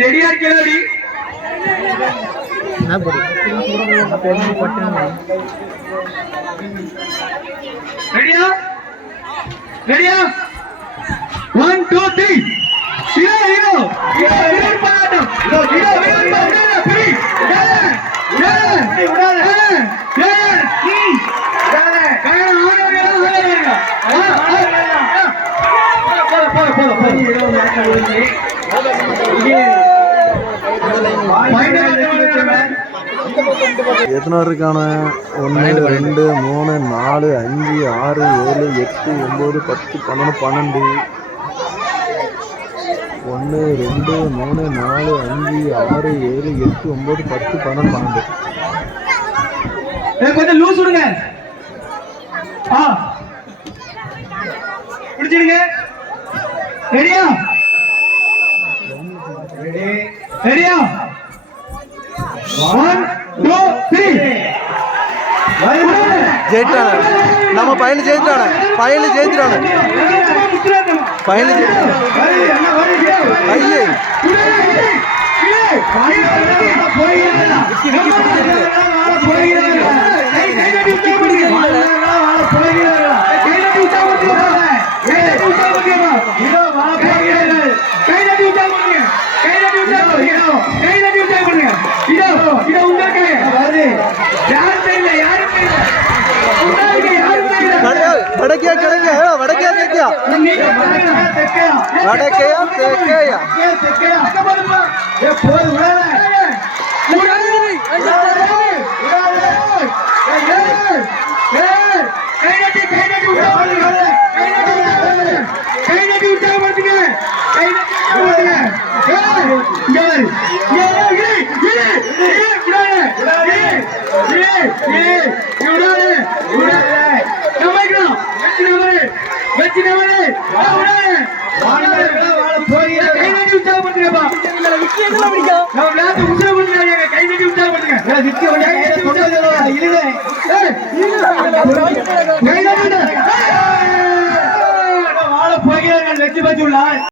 ரெடியா கேள்வி ரெடியா ரெடியா ஒன் டூ த்ரீ ஹீரோ எத்தனை இருக்கான ஒன்று ரெண்டு மூணு நாலு அஞ்சு ஆறு ஏழு எட்டு ஒம்பது பத்து பன்னெண்டு பன்னெண்டு. ஒன்று ரெண்டு மூணு நாலு அஞ்சு ஆறு ஏழு எட்டு ஒம்பது பத்து பன்னெண்டு பன்னெண்டு. கொஞ்சம் லூஸ் விடுங்க. ஆ. பிடிச்சிடுங்க. ரெடியா ரெடியா ஒன் டூ த்ரீ ஜெயிட்டான நம்ம பையன் ஜெயிட்டான பையன் ஜெயிச்சிட்டான பையன் ஜெயிட்டான ஐயே வடக்கையா தெற்கையா கை எதுல பிடிக்கும்? நான் பண்ணுங்க